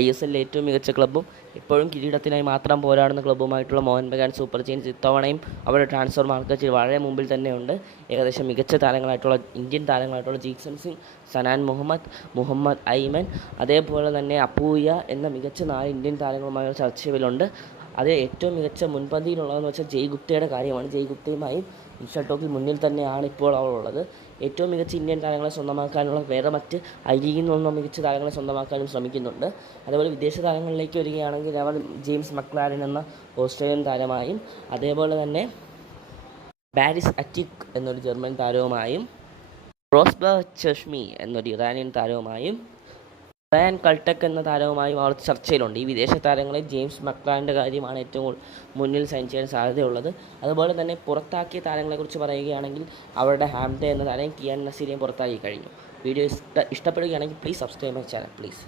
ISL ഏറ്റവും മികച്ച ക്ലബ്ബും ഇപ്പോഴും കിരീടത്തിനായി മാത്രം പോരാടുന്ന ക്ലബ്ബുമായിട്ടുള്ള മോഹൻ ബഗാൻ സൂപ്പർ ജയൻസ് ഇത്തവണയും അവരുടെ ട്രാൻസ്ഫർ മാർക്കറ്റിൽ വളരെ മുമ്പിൽ തന്നെയുണ്ട്. ഏകദേശം മികച്ച താരങ്ങളായിട്ടുള്ള ഇന്ത്യൻ താരങ്ങളായിട്ടുള്ള ജീക്സൺ സിംഗ്, സനാൻ മുഹമ്മദ് ഐമൻ, അതേപോലെ തന്നെ അപ്പൂയ എന്ന മികച്ച 4 ഇന്ത്യൻ താരങ്ങളുമായുള്ള ചർച്ചയിലുണ്ട്. അത് ഏറ്റവും മികച്ച മുൻപന്തിയിലുള്ളതെന്ന് വെച്ചാൽ ജയ് ഗുപ്തയുടെ കാര്യമാണ്. ജയ് ഗുപ്തയുമായും ഏഷ്യ ടോപ്പിൽ മുന്നിൽ തന്നെയാണ് ഇപ്പോൾ അവളുള്ളത്. ഏറ്റവും മികച്ച ഇന്ത്യൻ താരങ്ങളെ സ്വന്തമാക്കാനുള്ള വേറെ മറ്റ് ലീഗിൽ നിന്നും മികച്ച താരങ്ങളെ സ്വന്തമാക്കാനും ശ്രമിക്കുന്നുണ്ട്. അതേപോലെ വിദേശ താരങ്ങളിലേക്ക് വരികയാണെങ്കിൽ അവർ ജെയിംസ് മക്ലാരൻ എന്ന ഓസ്ട്രേലിയൻ താരമായും, അതേപോലെ തന്നെ ബാരിസ് അറ്റിക് എന്നൊരു ജർമ്മൻ താരവുമായും, റോസ്ബർ ചെഷ്മി എന്നൊരു ഇറാനിയൻ താരവുമായും, റയാൻ കൾട്ടക് എന്ന താരവുമായും അവർ ചർച്ചയിലുണ്ട്. ഈ വിദേശ താരങ്ങളെ ജെയിംസ് മക്ലാരൻ്റെ കാര്യമാണ് ഏറ്റവും മുന്നിൽ സൈൻ ചെയ്യാൻ സാധ്യതയുള്ളത്. അതുപോലെ തന്നെ പുറത്താക്കിയ താരങ്ങളെക്കുറിച്ച് പറയുകയാണെങ്കിൽ അവരുടെ ഹാംദെ എന്ന താരം കിയാൻ നസീറിനെയും പുറത്താക്കി കഴിഞ്ഞു. വീഡിയോ ഇഷ്ടപ്പെടുകയാണെങ്കിൽ please subscribe my channel please.